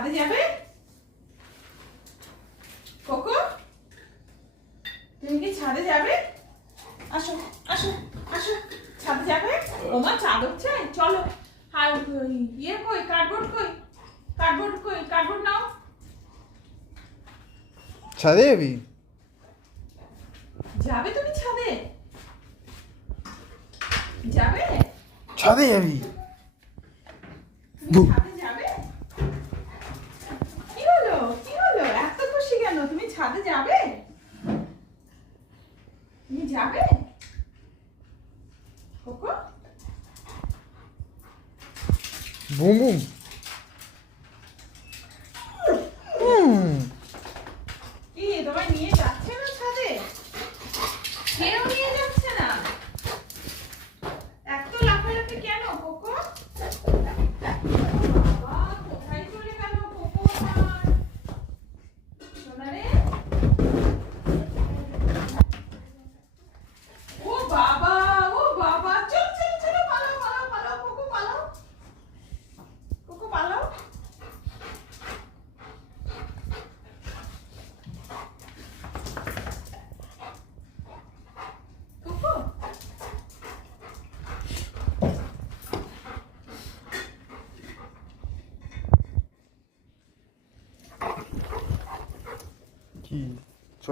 ছাদে যাবে? কোকো, তুমি কি ছাদে যাবে? আসো আসো আসো, ছাদে যাবে? ওমা চাদর চাই, চলো। আর ইয়ে কই, কার্ডবোর্ড কই, কার্ডবোর্ড কই, কার্ডবোর্ড নাও। ছাদে যাবি? যাবে তুমি ছাদে? যাবে? ছাদে যাবি? তুমি ছাদে যাবে? কি হলো, কি হলো, এত খুশি কেন? তুমি ছাদে যাবে? তুমি যাবে কোকো? Boom boom. কি তোমায় নিয়ে যাচ্ছে না ছাদে? কেউ নিয়ে যাচ্ছে না? এত লাফালাফি কেন কোকো? বাবা, কোথায় চলে গেল কোকো আমার? সোনা রে, ও বাবা, ও বাবা, চলো চলো চলো, পালাও পালাও পালাও কোকো, পালাও কোকো, পালাও। কোকো, কি? চ।